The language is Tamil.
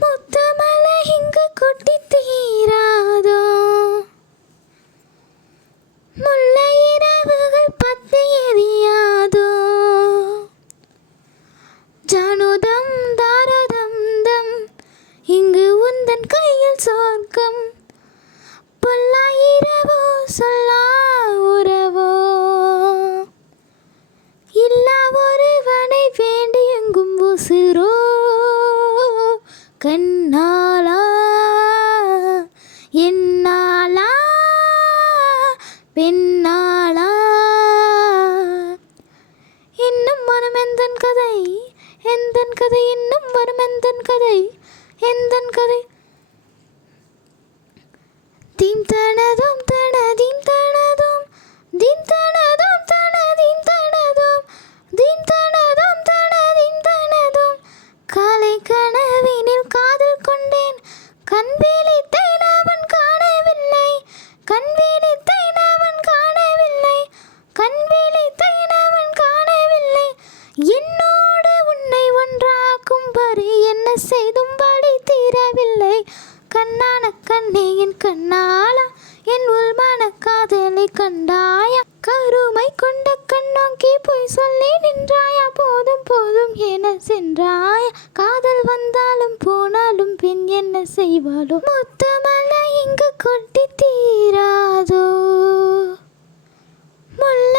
முத்தமலை இங்கு கொட்டி தீராதோ, முல்லை இரவுகள் பத்தி எரியாதோ, ஜானுதம் தாரதம் தம் இங்கு உந்தன் கையில் சொர்க்கம், பொல்லாயிரவோ சொல்லா உறவோ, இல்லா ஒருவனை வேண்டி எங்கும் உசிரோ, கண்ணாலா என்னாலா பெண்ணாலா, இன்னும் வரும் எந்தன் கதை, எந்தன் கதை இன்னும் வரும் எந்தன் கதை, எந்தன் கதை. தீம் தனதும் தனதீம் தனதும் தீம் தனதும் தனதீம் தனதும் தீம் தனதும் தனதீம் தனதும், காலை கனவினில் காதல் கொண்டேன், கண் விழித்தேன் அவன் காணவில்லை, கண் விழித்தேன் அவன் காணவில்லை, கண் விழித்தேன் அவன் காணவில்லை, என்னோடு உன்னை ஒன்றாக்கும் வரை என்ன செய்தும் படி தீரவில்லை, கண்ணான கண்ணே என் கண்ணாலா என் உள்மான காதலை கண்டாயா, கருமை கொண்ட கண்ணோக்கி போய் சொல்லி நின்றாயா, போதும் போதும் என சென்றாயா, காதல் வந்தாலும் போனாலும் பெண் என்ன செய்வாளோ, முத்தமலை இங்கு கொட்டி தீராதோ, முல்லை